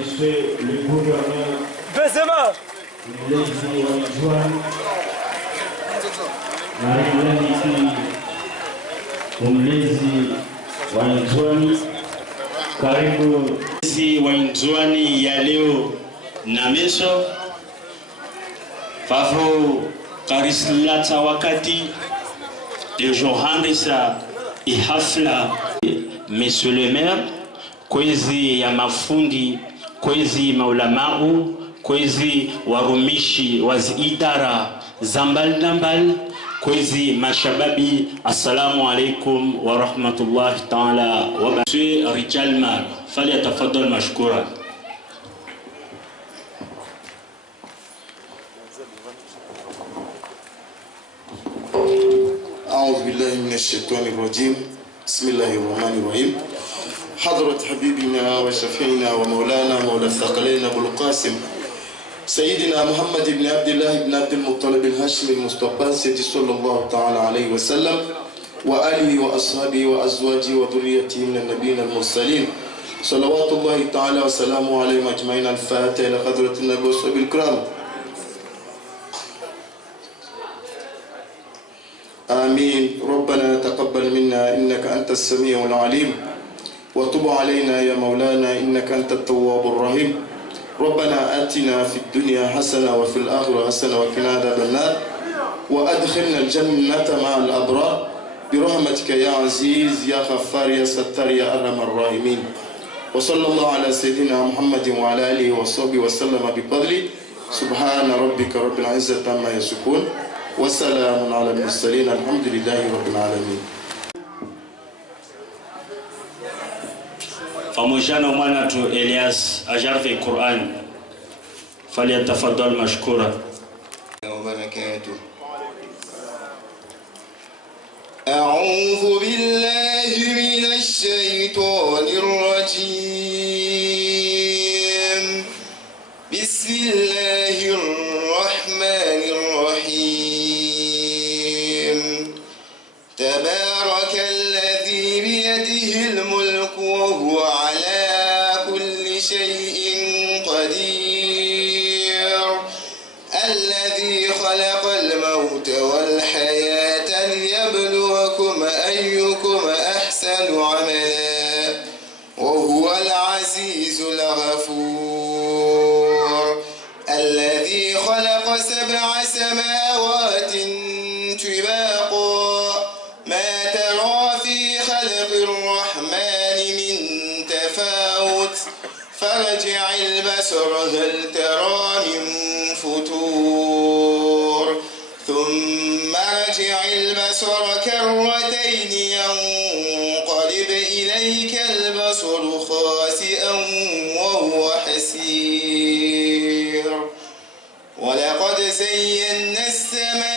Monsieur le gouverneur Benzema, Mlezi wa Njuani, Marimlani Mlezi wa Njuani, karibu Mlezi wa Njuani ya leo na meso Favro karislata wakati de Johanisa ihafla Monsieur le maire, kwezi ya mafundi, kwezi maulamau, kwezi warumishi wazidara zambal nambal, kwezi mashababi, assalamu alaikum wa rahmatullahi ta'ala wa barakatuh. Rijal Mal, falyatafaddal mashkura. أعوذ بالله من الشيطان الرجيم بسم الله الرحمن الرحيم حضرة حبيبنا وشفيعنا ومولانا مولى الثقلين أبو القاسم سيدنا محمد بن عبد الله بن عبد المطلب الهاشمي المصطفى سيدي صلى الله تعالى عليه وسلم وآله وأصحابه وأزواجه وذريته من النبيين المرسلين صلوات الله تعالى وسلامه عليهم أجمعين. الفاتحة إلى حضرة النبي والصحابة الكرام. آمين. ربنا تقبل منا إنك أنت السميع العليم وتب علينا يا مولانا إنك أنت التواب الرحيم. ربنا آتنا في الدنيا حسنة وفي الآخرة حسنة وقنا عذاب النار وأدخلنا الجنة مع الأبرار برحمتك يا عزيز يا غفار يا ستار يا أرحم الراحمين. وصلى الله على سيدنا محمد وعلى آله وصحبه وسلم بفضله. سبحان ربك رب العزة عما يصفون وسلام على المرسلين الحمد لله رب العالمين. Famojana mwana tu Elias ajarve Qur'an falyatafaddal mashkura. وبركاته. أعوذ بالله من الشيطان الرجيم. بسم الله الرحمن الرحيم. تبارك الذي بيده الملك وهو على كل شيء قدير. الذي خلق الموت والحياة ليبلوكم أيكم أحسن عملا وهو العزيز الغفور. الذي خلق 7 سماوات طباقا ما ترى في خلق الرحمن من تفاوت فارجع البصر هل ترى من فتور ثم ارجع البصر كرتين ينقلب إليك البصر خاسئا وهو حسير. ولقد زينا السماء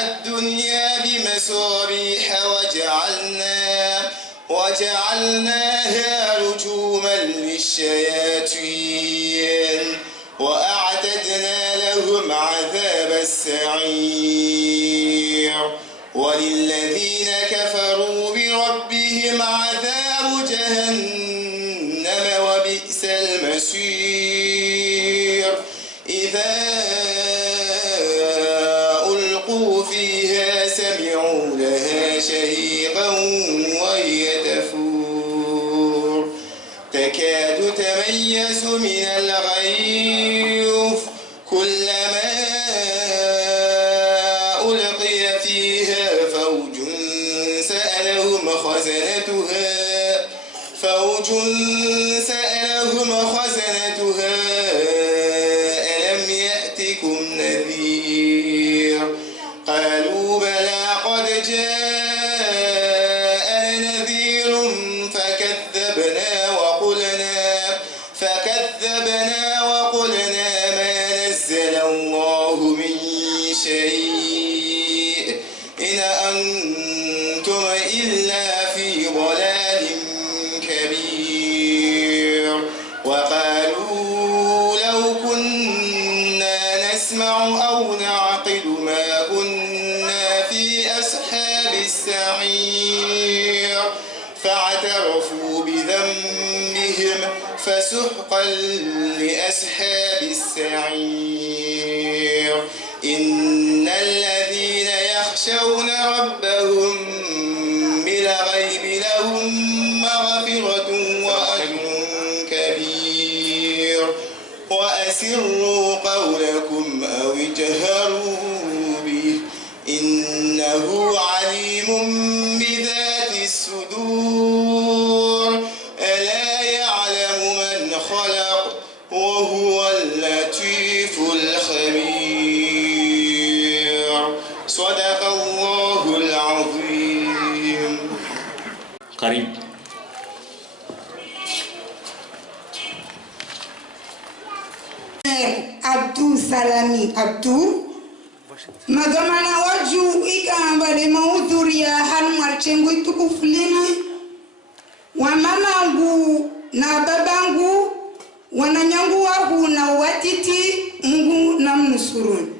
الدنيا بمصابيح وجعلناها رجوما للشياطين وأعتدنا لهم عذاب السعير. وللذين كفروا بربهم عذاب جهنم وبئس المصير. إذا ألقوا فيها سمعوا لها شهيقا وهي تفور تكاد تميز من الغيظ كلما ألقي فيها فوج سألهم خزنتها ألم يأتكم نذير؟ قالوا بلى قد جاء نذير فكذبنا وقلنا ما نزل الله من شيء إن أنتم إلا في ضلال كبير. وقالوا لو كنا نسمع أو نعقل ما كنا في أصحاب السعير. فاعترفوا بذنبهم عليهم فسحقا لأصحاب السعير إن الذين يخشون ربهم بالغيب لهم مغفرة وأجر كبير وأسروا قولكم أو اجهروا به إنه عليم بذات الصدور ألا يعلم من خلق وهو اللطيف الخبير صدق الله العظيم. قريب Abdou Salami Abdou magamana waju ikamba le mahudhuria hanu marchengo itukufulini wa mamangu na babangu wananyangu wangu na watiti Mungu na mnusuruni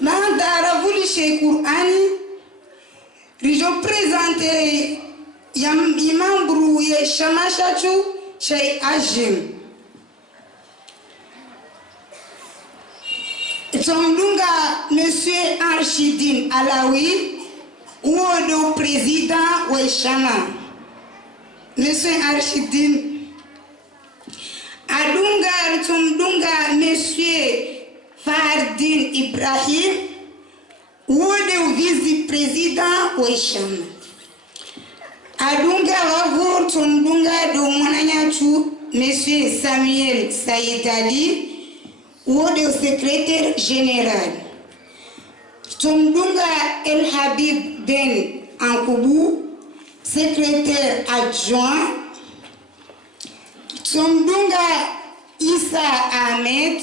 na ndaravulishe Qur'ani rijo presente imambru ye shamashachu Chez Ajim. Tondunga Monsieur Archidine Alaoui, ou le président Ouechana. Monsieur Archidine. Adunga Tondunga Monsieur Fardine Ibrahim, ou le vice-président Ouechana. Adunga wavur tundunga do mwananyachu Monsieur Samuel Saïd Ali ou le secrétaire général. Tundunga El Habib Ben Ankoubou, secrétaire adjoint. Tundunga Issa Ahmed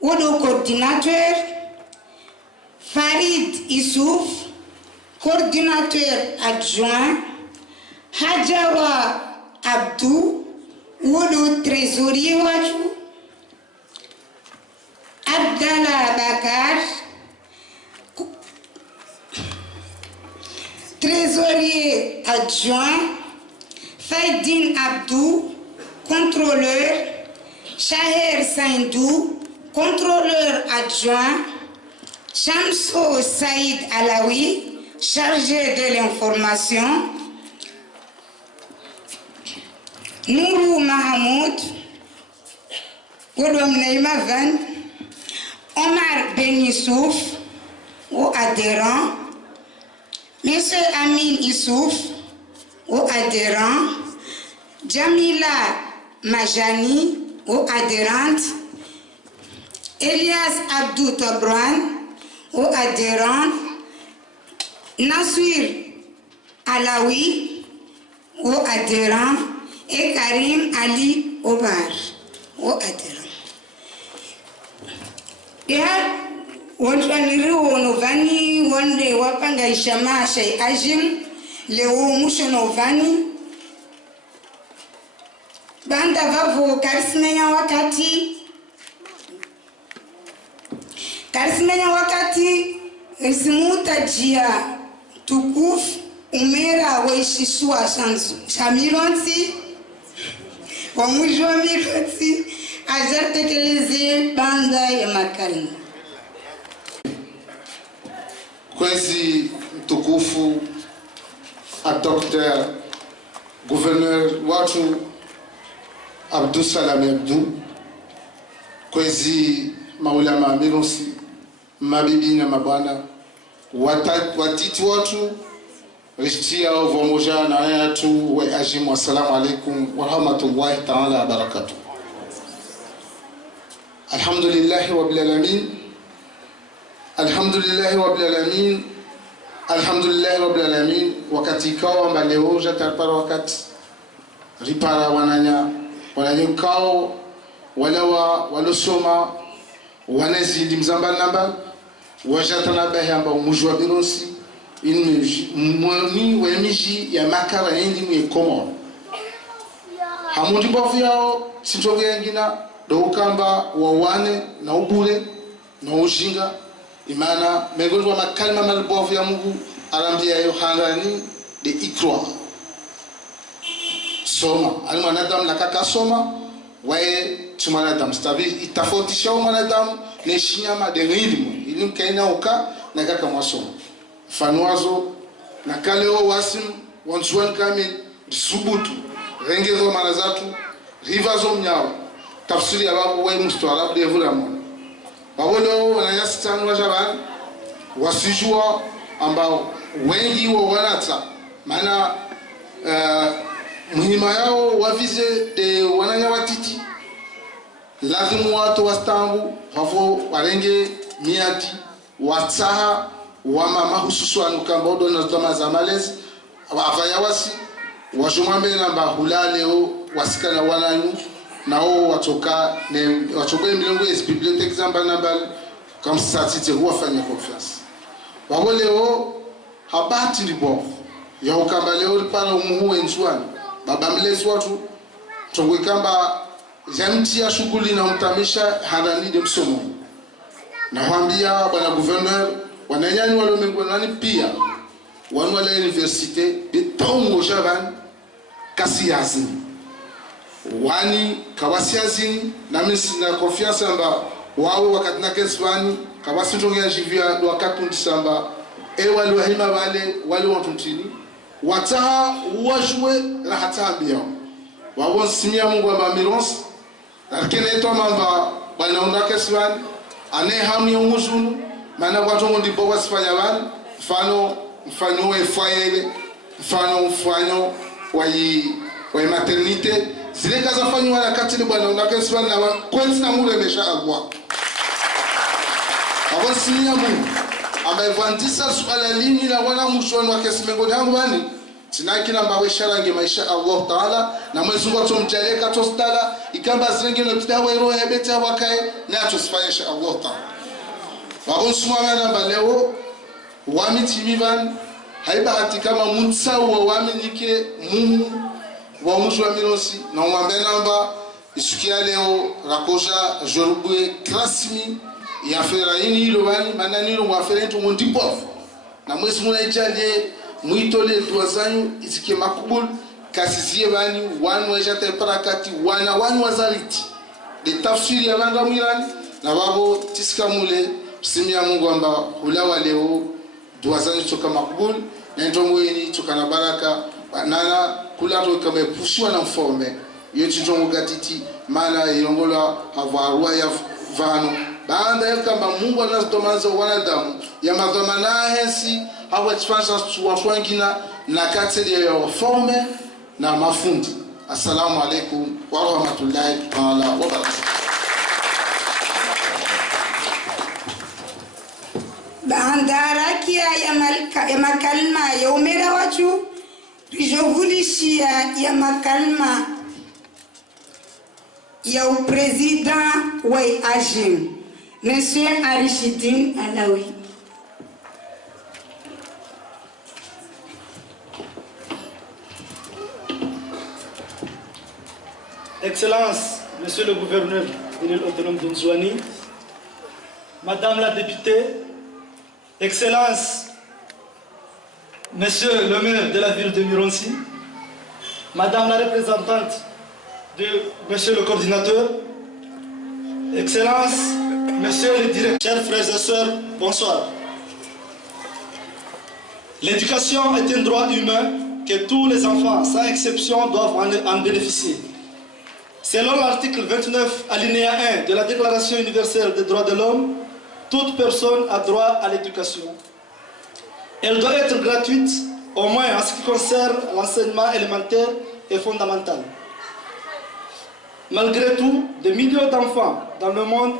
ou le coordinateur. Farid Issouf, coordinateur adjoint. Hajawa Abdou, ou le trésorier Wajou, Abdallah Bakar, trésorier adjoint, Faidine Abdou, contrôleur, Shaher Saindou, contrôleur adjoint, Shamso Saïd Alaoui, chargé de l'information, Nourou Mahamoud, Oudom Neima Van, Omar Ben Youssouf, ou adhérent, Monsieur Amin Issouf, ou adhérent, Jamila Majani, ou adhérente, Elias Abdou Tobran, ou adhérent, Nasir Alaoui, ou adhérent, et Karim Ali Obar, ou adhérent. Wantaniriwo novani wande wapanga ishama shay ajim leo musho novani banda vavo karismenya wakati isimuta jia tukufu umera waishishua shamironsi wa mwisho wa mironsi ajatekeleze banda ya makalima. Kwezi mtukufu Dr. Gouverneur watu Abdou Salami Abdou, kwezi maulama mironsi, mabibi na mabwana, watiti watu rishtia vomoja na ayatu wa ajimu. Assalamu alaikum wa rahmatullahi ta'ala wa barakatuh. Alhamdulillahi rabbil alamin. Alhamdulillahi rabbil alamin. Alhamdulillahi rabbil alamin. Wakati kao leo jatarpara wakati ripara wananya kao walawa walosoma wanazidi mzamba namba wajatana bahi amba umujwa bironsi mwani wemiji ya makara yendi mwe komo hamundi bofu yao sintoge yengina do ukamba wawane na ubule na ujinga imana megozwa makalima malbofu ya Mungu arambia yo hangani de ikroa soma ani mwanadamu nakaka soma wae tu mwanadamu stavi itafautisha mwanadamu ne shinyama de ritmo ili mkaina uka nakaka mwasoma fanwazo na kaleo wasim wanzuan kamil subutu rengezo manazatu rivazo mnyao tafsiri ya babu wae mustwala de vraiment bawolo wanayastanu wajaban wasijua ambao wengi wa wanata maana muhima yao wavize de wananya watiti lazimu watu wastambu havo warenge miati watsaha wamama hususu anukamba odo na zama za malezi avayawasi wajumambe namba hulaleo wasikana wananyu nao watoka ne wachokwe milengo ya bibliothèque zamba namba comme ça tite huwa fanya confiance wawoleo habati libo ya ukamba leo pala umuhu enzuani baba mlezi watu tongwe kamba jamti ya shughuli na mtamisha handani de msomo na waambia bwana gouverneur wananyani wale mengwanani pia wanu wale universite betongo javan kasiazi wani kawasiazi na mimi na confiance amba wawe wakati na keswani kawasi tongia jivia do wakati samba wale wahima wale watu ntini wataha wajue la hatambia wawon simia Mungu amba mirons lakini eto mamba bwana ondake swani ane hamu ya muzunu maana watu ngondi boga sifanya bani mfano efoyele mfano wa maternité zile kaza fanywa na kati ni bwana ondake swani na kwenzi na mure mesha agwa awon simia Mungu amevandisa swala lini na wana mshoni wa kesi mengoni yangu bani tinaki na mbawe sharange maisha Allah Taala na Mwenyezi Mungu atomjaleka tostala ikamba zenge no tidawa ero ya beta wakae na tosfanyisha Allah Taala wabonsuma na baleo wamitimivan haiba hati kama mutsa wa wamenike mumu wa mtu wa mirosi na mwambe namba isukia leo rakoja jorubwe klasmi ya feraini hilo bani mananilo mwaferento mondipof na Mwenyezi Mungu aijalie muitole tuwazanyu isike makubul kasizie bani wanu wajate parakati wanu wazaliti de tafsiri ya banda mwirani na babo tisika mule simia Mungu amba hulawa leo tuwazanyu toka makubul na ntomweni toka na baraka nana kula to kama pushwa na mfome yoti tongo gatiti mana yongola havarua ya vano baada ya kamba Mungu anazotomanza wanadamu ya madhamana hesi hawa expansion tuwafwangina na kati ya forme na mafundi. Assalamu alaikum wa rahmatullahi ta'ala wa barakatuh. Bandarakia ya makalma ya umera watu tujovulishia ya makalma ya upresident wa Ajim Monsieur Arishidine Alaoui. Excellence, Monsieur le gouverneur de l'île autonome d'Unzouani, Madame la députée, Excellence, Monsieur le maire de la ville de Mironsi, Madame la représentante de Monsieur le coordinateur, Excellence, Monsieur le directeur, chers frères et sœurs, bonsoir. L'éducation est un droit humain que tous les enfants, sans exception, doivent en bénéficier. Selon l'article 29, alinéa 1 de la Déclaration universelle des droits de l'homme, toute personne a droit à l'éducation. Elle doit être gratuite, au moins en ce qui concerne l'enseignement élémentaire et fondamental. Malgré tout, des millions d'enfants dans le monde,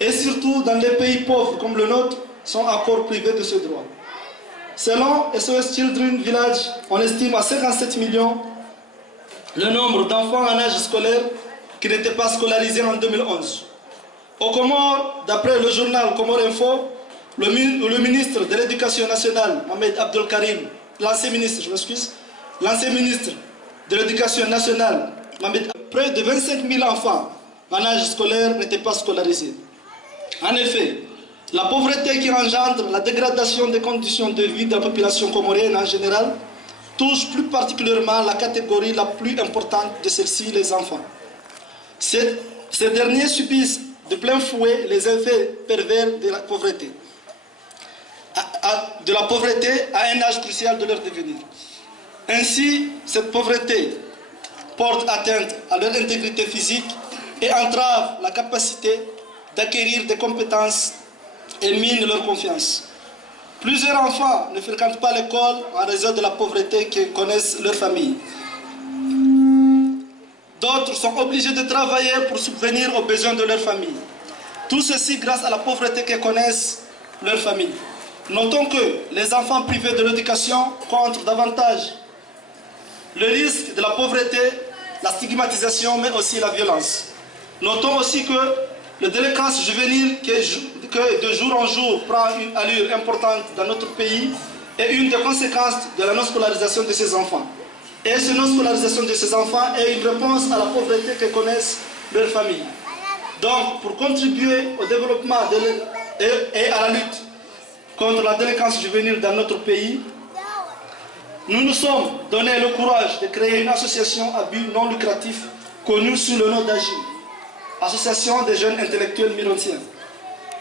et surtout dans les pays pauvres comme le nôtre, sont encore privés de ce droit. Selon SOS Children Village, on estime à 57 millions le nombre d'enfants en âge scolaire qui n'étaient pas scolarisés en 2011. Au Comores, d'après le journal Comores Info, le ministre de l'Éducation nationale, Mohamed Abdel Karim, l'ancien ministre de l'Éducation nationale, près de 25 000 enfants en âge scolaire n'étaient pas scolarisés. En effet, la pauvreté qui engendre la dégradation des conditions de vie de la population comorienne en général touche plus particulièrement la catégorie la plus importante de celle-ci, les enfants. Ces derniers subissent de plein fouet les effets pervers de la pauvreté. De la pauvreté à un âge crucial de leur devenir. Ainsi, cette pauvreté porte atteinte à leur intégrité physique et entrave la capacité d'acquérir des compétences et mine leur confiance. Plusieurs enfants ne fréquentent pas l'école en raison de la pauvreté que connaissent leurs familles. D'autres sont obligés de travailler pour subvenir aux besoins de leur famille. Tout ceci grâce à la pauvreté que connaissent leurs familles. Notons que les enfants privés de l'éducation contre davantage le risque de la pauvreté, la stigmatisation, mais aussi la violence. Notons aussi que la délinquance juvénile, que de jour en jour prend une allure importante dans notre pays, est une des conséquences de la non-scolarisation de ces enfants. Et cette non-scolarisation de ces enfants est une réponse à la pauvreté que connaissent leurs familles. Donc, pour contribuer au développement et à la lutte contre la délinquance juvénile dans notre pays, nous nous sommes donné le courage de créer une association à but non lucratif connue sous le nom d'AGIM, Association des jeunes intellectuels mirontiens,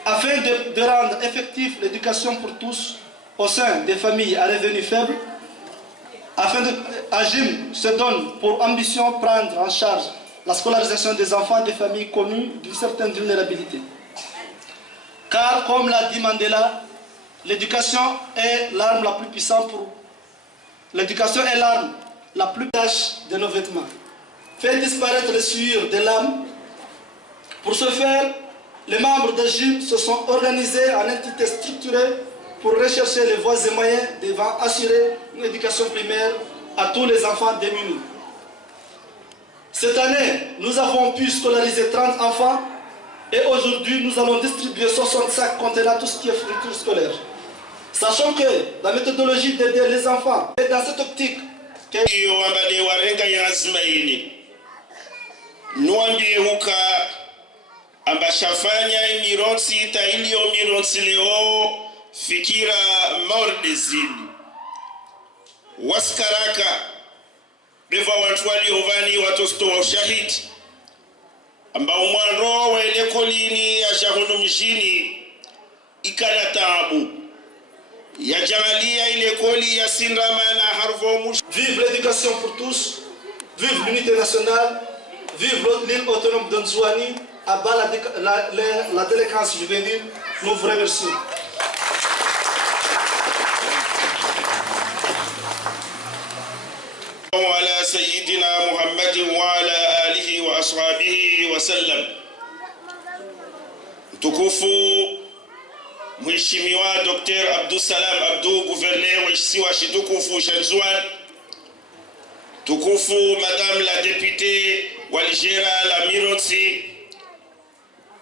afin de rendre effective l'éducation pour tous au sein des familles à revenus faibles. AGIM se donne pour ambition prendre en charge la scolarisation des enfants des familles connues d'une certaine vulnérabilité. Car, comme l'a dit Mandela, l'éducation est l'arme la plus puissante pour... L'éducation est l'arme la plus tâche de nos vêtements. Fait disparaître les souillures de l'âme. Pour ce faire, les membres d'AGIM se sont organisés en entités structurées pour rechercher les voies et moyens devant assurer une éducation primaire à tous les enfants démunis. Cette année, nous avons pu scolariser 30 enfants et aujourd'hui, nous allons distribuer 65 contenant tout ce qui est fourniture scolaire. Sachant que la méthodologie d'aider les enfants est dans cette optique que ambashafanya imironsi itailio mironsi leo fikira maordezini waskaraka beva watu waliovani watosto wa ushahidi ambao mwanro wa ile kolini ya shahunu mjini ikana taabu ya jamalia ile koli ya sindrama na harvo mush. Vive l'éducation pour tous, vive l'unité nationale, vive l'île autonome d'Anzouani, à bas la délinquance juvénile. Nous vous remercions. على سيدنا محمد وعلى آله وأصحابه وسلم. Tukufu Mheshimiwa Dr. Abdussalam Abdou, gouverneur wa Shitukufu Shanzouan. Tukufu Madame la députée Waligera la Mironsi.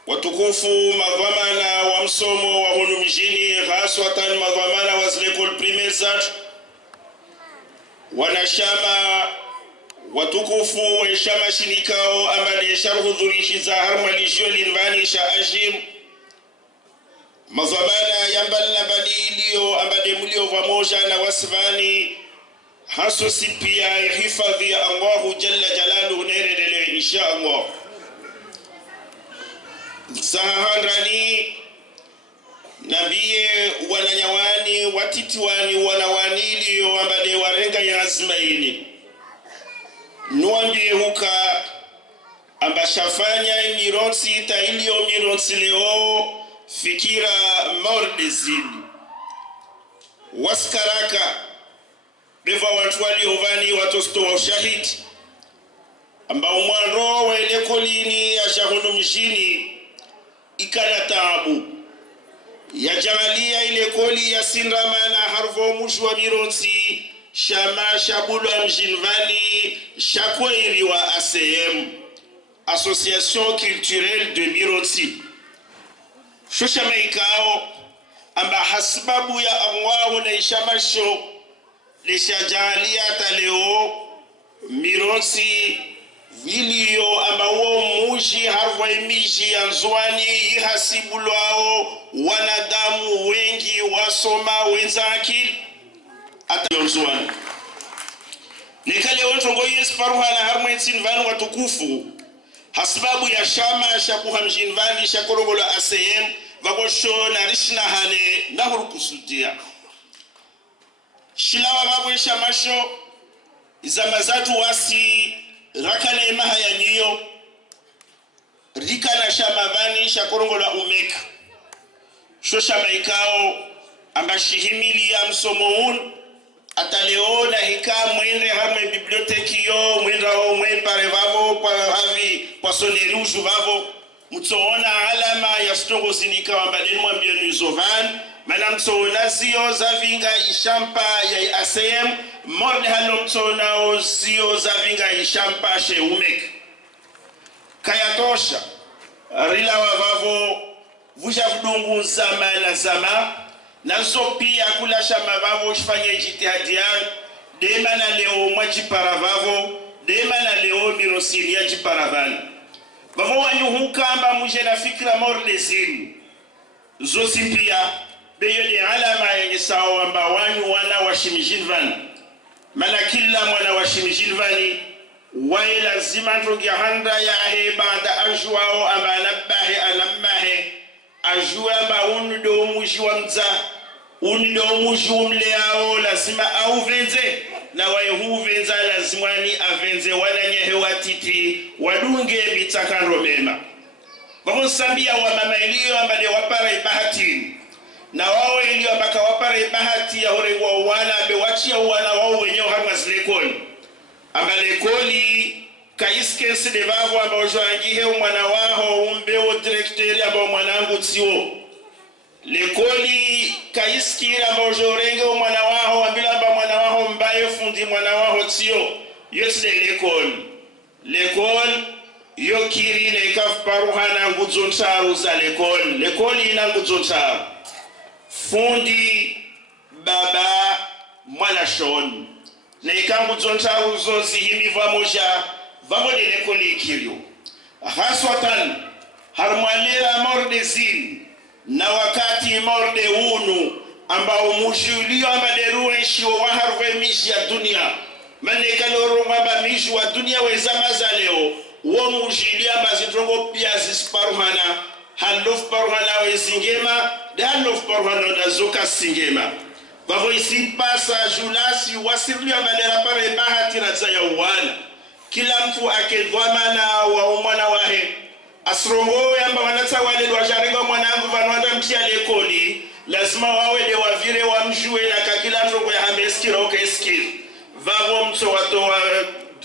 Watukufu madhamana wa msomo wa hunu mjini, haswatan madhamana wa zile écoles primaires zatu. Wanashama watukufu weshama shinikao amade sharhudhurishi za harmalisho linvani sha AGIM. Madhamana yambali na balilio amade mulio vamoja na wasvani haso sipia ya hifadhi ya Allahu Jalla Jalaluhu neredele insha Allah. Sahandrani nabie wananyawani watitiwani wanawanili wambade warenga ya azmaini nuambie huka ambashafanya mironsi itailio mironsi leo fikira maordezini waskaraka beva watu waliovani watosto wa ushahidi ambao mwanro wa ile kolini ya shahunu mjini ikana taabu ya jamalia ile koli ya sindrama na harvo mushwa mironsi shama shabulwa mjinvani shakwairi wa ACM, Association Culturelle de Mironsi. Shushama ikao amba hasbabu ya amwahu na ishamasho lishajalia taleo mironsi vilio amba uo muji harwa imiji ya Nzouani ihasibulwao wanadamu wengi wasoma wenza akili ata Nzouani. nekale wontongo yes paruhana harmwe tsinvani watukufu hasbabu ya shama shakuha mjinvani shakorogolo ASEM vakosho na rishna hane na hurukusudia shilawa vabwesha masho izamazatu wasi rakane maha ya niyo rikana shamavani shakorongola umeka sho shamaikao ambashihimili ya msomoun ataleona hika mwende harme biblioteki yo mwendao mwepare vavo kwa havi kwa soneri uju vavo mutsoona alama ya stongo zinika wambadeni mwambienu izovan mana mtsoona zio zavinga ishampa ya ASEM morde hano mtsoona zio zavinga ishampa she umeka kayatosha rila wavavo vuja vudungu zama na zama nazo pia kula shamba vavo shifanye jitihadi yangu dema na leo mwajipara vavo dema na leo mirosili ya jiparavani vavo wanyuhuka amba muje na fikra morde zinu zosi pia beyo ni alama yenye sawa amba wanyu wana washimijinvani mana kila mwana washimijinvani wae lazima ntogia handa ya ahe baada ajuao amba anabahe anamahe ajua amba unudo muji wa mza unudo muji umleao lazima auvenze na wae huvenza lazima ni avenze wananye hewa titi wadunge mitakando mema wakonsambia wa mama ilio amba de wapara ibahatini na wao ilio amba kawapara ibahati ya horengwa wana bewachia wana wao wenyewe hama zilekoni amba lekoli kaiskensi de vavo amba ojoangihe umwana waho umbeo direkteri amba umwanangu tsiwo lekoli kaiskiri amba ojorenge umwana waho ambila amba mwana waho mbaye fundi mwana waho tsiyo yotide lekoli yokiri na ikafuparuhana ngudzontsaru za lekoli ina ngudzontsaru fundi baba mwana shoni na ikangu zontaru zozi himi vamoja vamode lekoli ikirio haswatan harmalera morde zin na wakati morde unu ambao mujulio amba deruwe shiwa waharwe mishi ya dunia mane kaloro amba mishi wa dunia wezama za leo wo mujulio amba zitrongo pia zisparuhana halof paruhana wezingema da halof paruhana da zoka singema vavo isi pasa julasi wasirlia malera pare bahati raza ya uwana kila mtu akedwamana wa umwana wahe asrongo yamba wanata wale wajarenga mwanangu vanwanda mtia lekoli lazima wawe de wavire wa mjue na kakila ntongo ya hambeskira okeskiri vavo mto watoa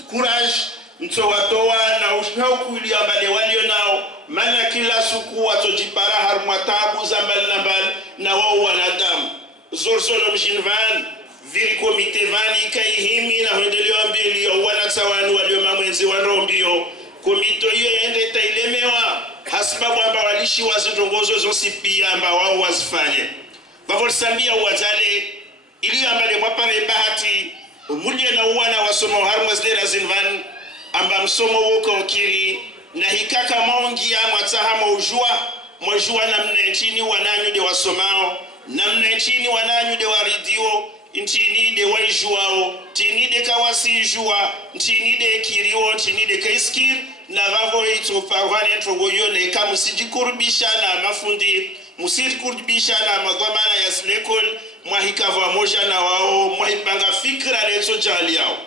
courage mto watoa na ushauku ili ambale walio nao mana kila suku watojipara harumatabu zambali nambali na wao wanadamu zorsolo mjinvan viri komite vani kaihimi na hondelio ambili wanatawanu walio mamwenzi wanrombio komito hiyo ende tailemewa hasibabu amba walishi wazitongozo zosi pia amba wao wazifanye vavolisamia uwazale ili ambale mwapare bahati umulie na uwana wasomo harumwazlera zinvan amba msomo woka okiri na hikaka maongi ya mwataha mwajua na mnechini wananyu de wasomao namna nchini wananyu de waridio nchini de waijuao nchini de kawasijua nchini de kirio nchini de kaiskir na vavo ito parwane ntrogoyo ne kamusijikurubisha na mafundi musijikurubisha na madhamana ya slekol mwahikava moja na wao mwahipanga fikra leto jali yao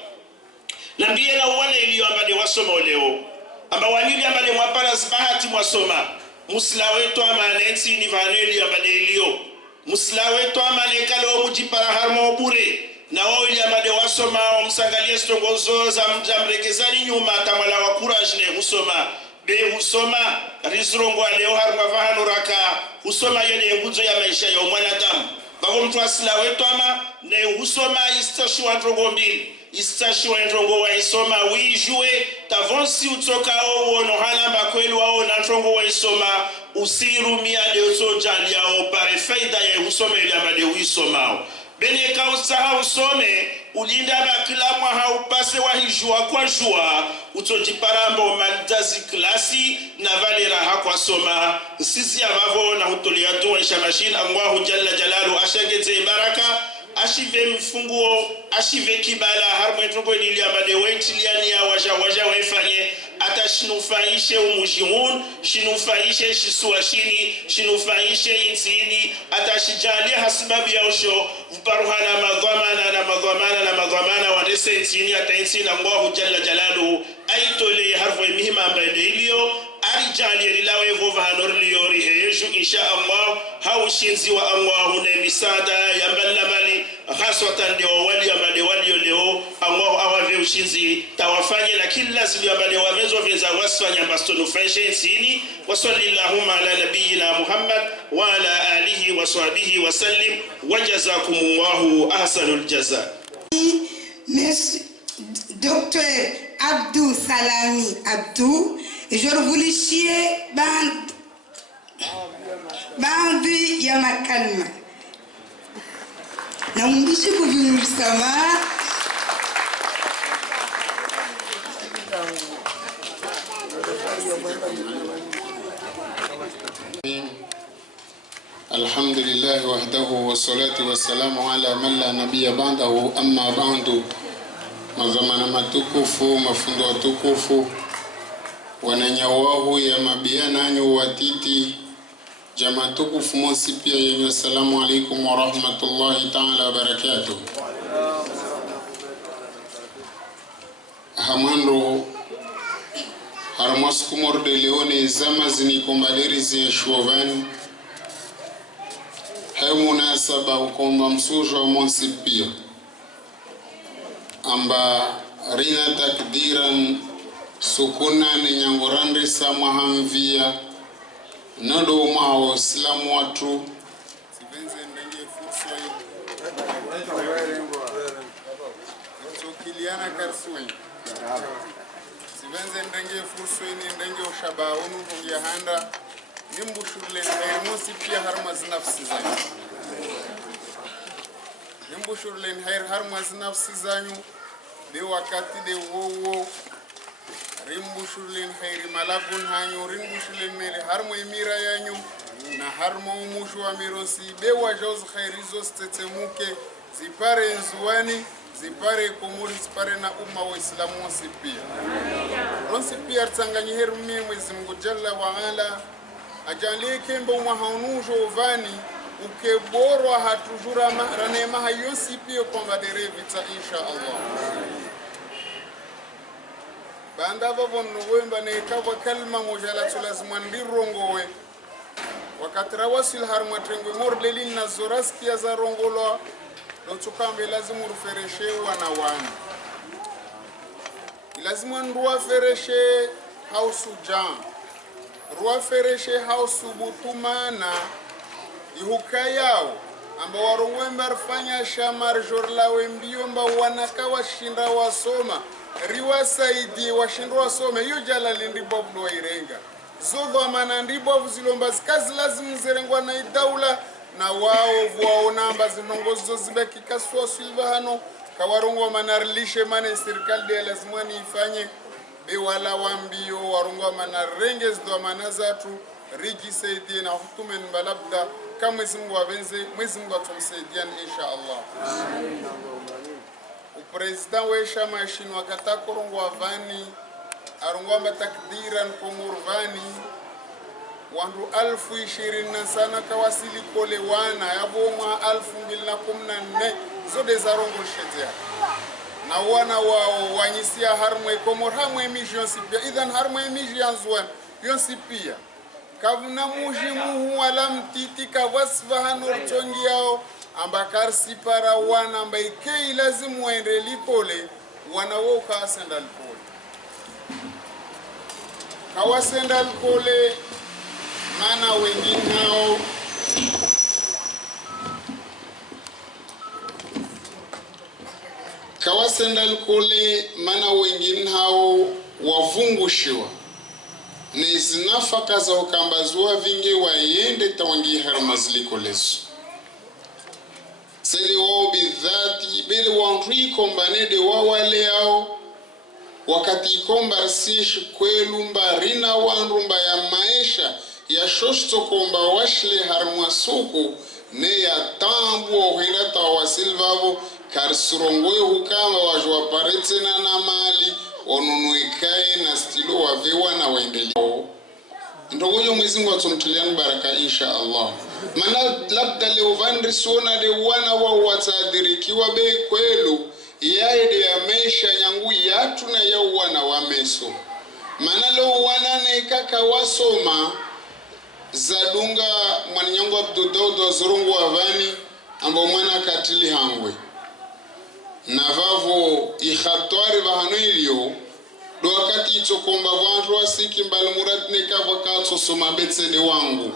na mbie na uwane ilio amba de wasoma leo amba wanili amba de mwapara zbahati mwasoma musla wetu amanensi ni vaneli amba de ilio musla wetu amaleka leo mujipara harmo bure na wao ili amade wasoma msangalie stongozo za mjamrekezani nyuma tamala wa courage ne husoma be husoma rizrongo leo harma vahano raka husoma yene nguzo ya maisha ya mwanadamu babo mtu asla wetu ama ne husoma istashwa ndrongo mbili istashwa ndrongo wa isoma wijue tavonsi utokao wono halamba kweli wao na ndrongo wa isoma usirumia leo sojali yao pare faida ya husoma ile amade wisomao bene kausaha usome ulinda bakila mwa haupase wahijua kwa jua utojiparambo mandazi klasi na valera hakwa soma sisi abavo na utolia tu isha machine Allahu jalla jalalu ashangeze baraka ashive mfunguo ashive kibala harmwe tongo liliambade wentiliani ya waja waifanye atashinufaishe umujihun shinufaishe shisuashini shinufaishe insini atashijalia hasibabu ya usho vuparuhana madhamana wadese insini ata insini Allahu jalla jalaluhu aitole harfo mihima ambaye ilio arijali lilawe vova hanorliyo riheju insha Allah haushinzi wa Allah ne misada yambalabali haswatan de wali amade wali leo Allah awave ushinzi tawafanye na kila zili amade wamezo vyenza wasfanya bastono fashion sini wa sallallahu ala nabiyina Muhammad wa ala alihi wa sahbihi wa sallim wa jazakumullahu ahsanul jazaa. Monsieur Docteur Abdou Salami Abdou, je voulais chier bandi ya makalma na mbishi kuvimusama Alhamdulillah wahdahu wassalatu wassalamu ala man la nabiyya ba'dahu amma ba'du. Mazamana matukufu mafundo watukufu wananyawahu ya mabiana anyo watiti jama tukufu mosi pia yenye assalamu alaikum wa rahmatullahi ta'ala wa barakatuh. Hamando harmasku morde leone zama zini kombaderi zi shuovani hai munasaba ukomba msujo wa mosi pia amba rina takdiran sukuna ni nyangorande sama hamvia nodo mao islamu watu sivenze ndenge fursa tukiliana karsui sivenze ndenge fursa ni ndenge ushabaunu ya handa nimbushurle haymosi pia harmaz nafsi zanyu nimbushurle harmaz nafsi zanyu de wakati de wowo rimbushurlen khairi malakun hanyo rimbushurlen mele harmo emira yanyu na harmo umushu wa mirosi be wajoz khairi zostetemuke zipare nzuani zipare komuri zipare na umma wa islamu wasipia ronsi pia tsanganyi hermi Mwenyezi Mungu Jalla wa Ala ajalie kembo umahaunujo vani ukeborwa hatujura ranema hayosi pia kwa maderevita insha Allah. Banda babo nuwemba ne kawa kalma mojala tulazima ndirongowe wakati rawasil harma trengwe mordelin na zoraski ya za rongolo notukambe lazima ufereshe wana lazima nduwa fereshe hausu jam ruwa fereshe hausu butumana ihukayao amba warowemba rfanya shamar jorlawe mbiyomba wanakawa shinda wasoma riwa saidi washinda wasoma hiyo jala lindi bobu wa irenga zogo mana ndi bobu zilomba zikazi lazima zirengwa na idaula na wao vuaona amba zinongozo zibeki kaswa silva hano kawarongo manarlishe mane serikali de lazima ni ifanye be wala wambio warongo manarenge zdo manazatu rigi saidi na hukumen balabda kama Mwenyezi Mungu avenze Mwenyezi Mungu atumsaidiane insha Allah. President wa shama shinu wakata korongo avani arongwa matakdiran komurvani wandu 1020 sana kawasili kole wana yaboma 2014 zode za rongo shetia na wana wao wanyisia harmwe komor harmwe mission sipia idhan harmwe mission zwan yon sipia kavuna mujimu wala mtiti kavasva hanor tongi yao ambakar sipara wana ambaike lazimu waende lipole wana wao kawasenda lipole kawasenda lipole mana wengine hao kawasenda lipole mana wengine hao wavungushiwa ni zinafaka za ukambazua vingi wayende tawangi harmazliko lesu seli wao bidhati bili wanri kombane de wawale yao wakati komba sish kwelu mbarina wanrumba ya maisha ya shoshto komba washle harmwasuku ne ya tambu ohenda tawasilvavo karsurongoe hukama wajwa paretena na mali onunuikae na stilo wavewa na waendeleo ndogojo Mwenyezi Mungu atumtiliane baraka insha Allah. Maana labda leo vandri sona de wana wa watadirikiwa be kwelu yaide ya maisha nyangu yatu na ya wana wa meso. Maana leo wana na ikaka wasoma zadunga mwananyangu Abdudaudo zurungu avani ambao mwana katili hangwe na vavo ikhatwari bahano ilio do wakati itokomba vantu wasiki mbali murad nekava katso soma betsede wangu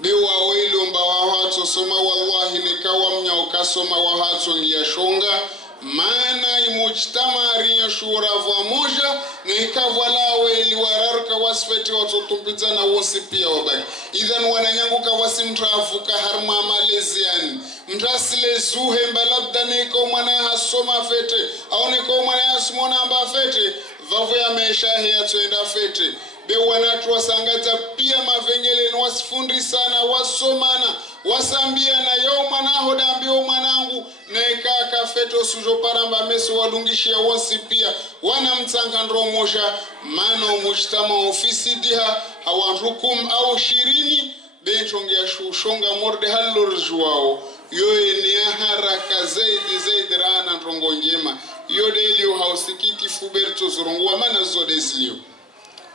bewa welo mba wahatso soma wallahi nekawa mnya ukasoma wahatso ngia shonga maana imujtamari ya shura vwa moja nekava lawe liwararuka wasfeti watotumpiza na wosi pia wabaki idhan wananyangu kawasi mtrafuka harma maleziani mtrasile zuhe mba labda neko mwana hasoma fete au neko mwana hasumona amba fete vavu ya meshahi ya tuenda fete be wanatu wasangaza pia mavengele wasifundi sana wasomana wasambia na yo mwanaho dambio mwanangu na ikaka feto sujo paramba meso wadungishia wonsi pia wana mtangandro moja mano mujtama ofisi diha hawanrukum au 20 benchongea shushonga morde halorjuao yoye ni haraka zaidi rana ndrongo njema yodelio hausikiti fuberto zurungua mana zodezlio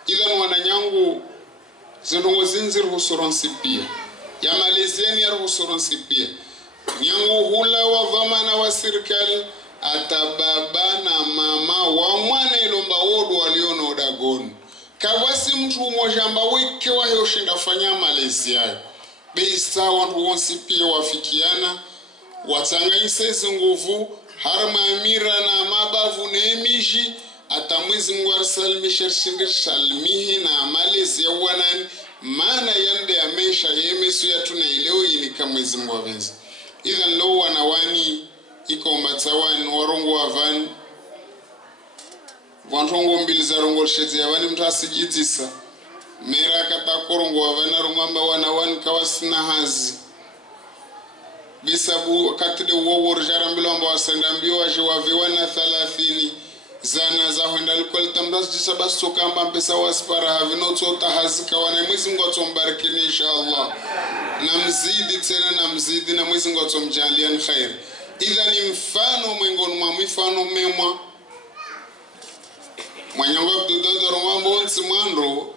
idhan wananyangu zindongo zinzir husuronsi pia ya Malaysiani ya husuronsi pia nyangu hula wa dhamana wa serikali atababa na mama wa mwana ilomba wodu waliono odagonu kawasi mtu mojamba wike wa heoshinda fanya Malaysia beisa wantu wonsi pia wafikiana watanganyise nguvu harma amira na mabavu na emiji atamwizi Mungu arsalimisha shindir salmihi na Malaysia wanani maana yande amesha yemesu ya tuna ileo yini kamwezi Mungu avenzi idhan lo wanawani iko mbatawani warongo wavani wantongo mbili za rongo shezi ya wani mtasijitisa mera kata korongo wavana rungamba wanawani kawasina hazi bisabu katide uwawar jarambilo amba wasendambio waje waviwana 30 zana za huenda alikuwa tamdas jisabas sokamba mpesa waspara havinotota hazika wana Mwenyezi Mungu atombariki inshallah na mzidi tena na mzidi na Mwenyezi Mungu atomjalia khair idha ni mfano mwingoni mwa mifano mema mwanyangu Abdudaudo romambo onsi mwandro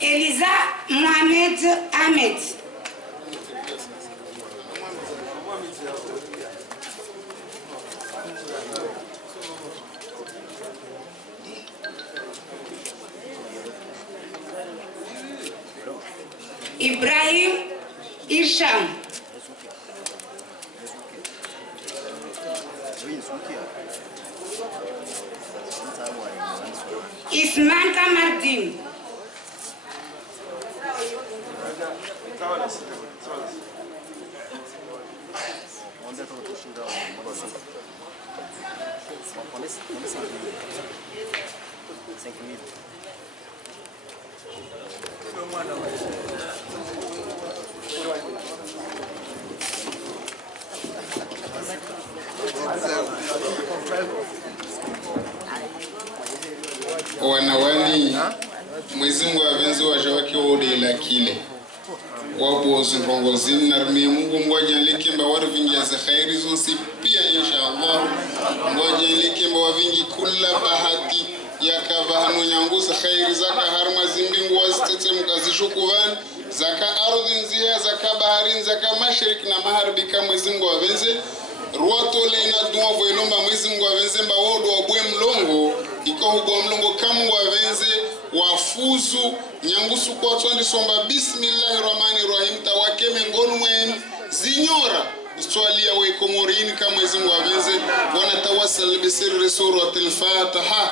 Eliza Mohamed Ahmed. Ibrahim Irsham. Isman Kamardin. wanawani Mwenyezi Mungu avenzi waja wake wode la kile wapo zurongozini na Mungu mwajalike mba warvingia za khairi zonsi pia inshallah mwajalike mba wavingi kula bahati yakavahanu nyanguza khairi zaka harma zimbingu wazitete mkazishukuvani zaka ardhi nzia zaka bahari zaka mashariki na magharibi kama Mwenyezi Mungu avenze ruato lena duwa voilomba Mwenyezi Mungu avenze mba wodo wabwe mlongo ikohugwa mlongo kama Mungu avenze wafuzu nyangusu kwa twandi somba bismillahirrahmanirrahim tawakeme ngonu mwen zinyora Australia wa ikomorini kama Mwenyezi Mungu avenze wana tawassal bisirri suratul Fatiha.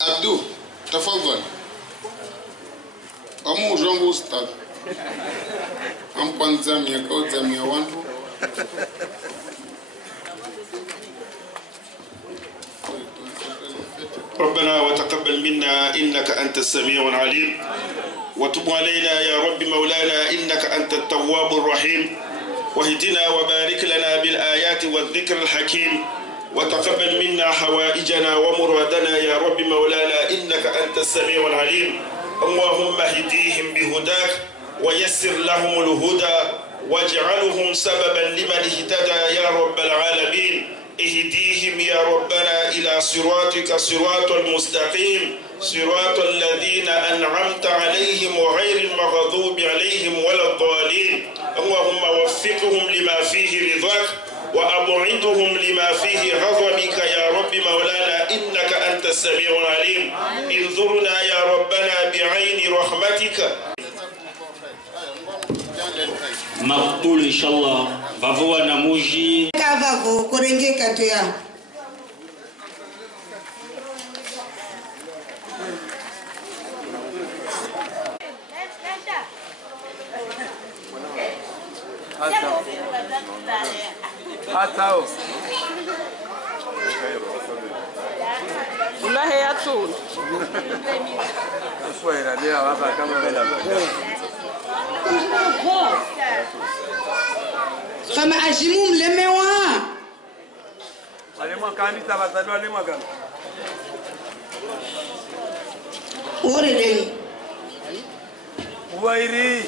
Abdu tafadhali Amu jambo ustad. Ampanza miaka uzamia wantu. ربنا وتقبل منا إنك أنت السميع العليم وتب علينا يا رب مولانا إنك أنت التواب الرحيم واهدنا وبارك لنا بالآيات والذكر الحكيم وتقبل منا حوائجنا ومرادنا يا رب مولانا إنك أنت السميع العليم اللهم اهديهم بهداك ويسر لهم الهدى واجعلهم سببا لمن اهتدى يا رب العالمين اهديهم يا ربنا إلى صراطك صراط المستقيم صراط الذين أنعمت عليهم وغير المغضوب عليهم ولا الضالين اللهم وفقهم لما فيه رضاك وأبعدهم لما فيه غضبك يا رب مولانا إنك أنت السميع العليم انظرنا يا ربنا بعين رحمتك مقبول إن شاء الله فافوا نموجي كافو كورنجي كاتويا Hatao. Unahe yatul. Fuera de abajo kama vela. Fama ajimu mlemewa. Alema kanisa batadwa alema gani? Orele. Wairi.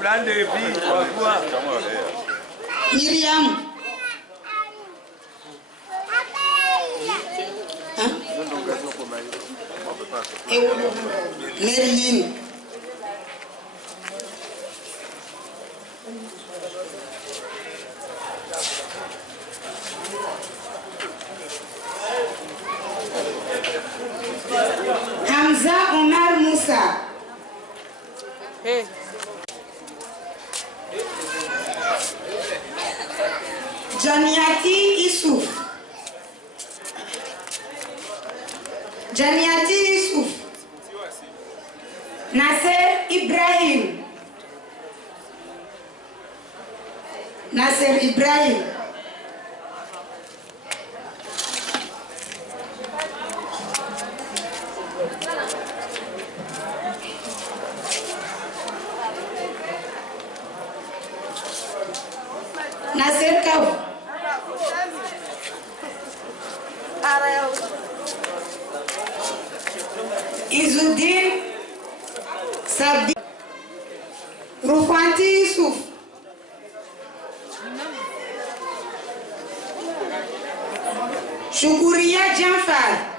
Flande bi kwa. Miriam. Merlin. Hamza Omar Musa. Hey. Janiati Isuf. Janiati Isuf. Nasser Ibrahim. Nasser Ibrahim. Nasser Kau. Izuddin Sabdi. Rufanti Yusuf. Shukuriya Janfar.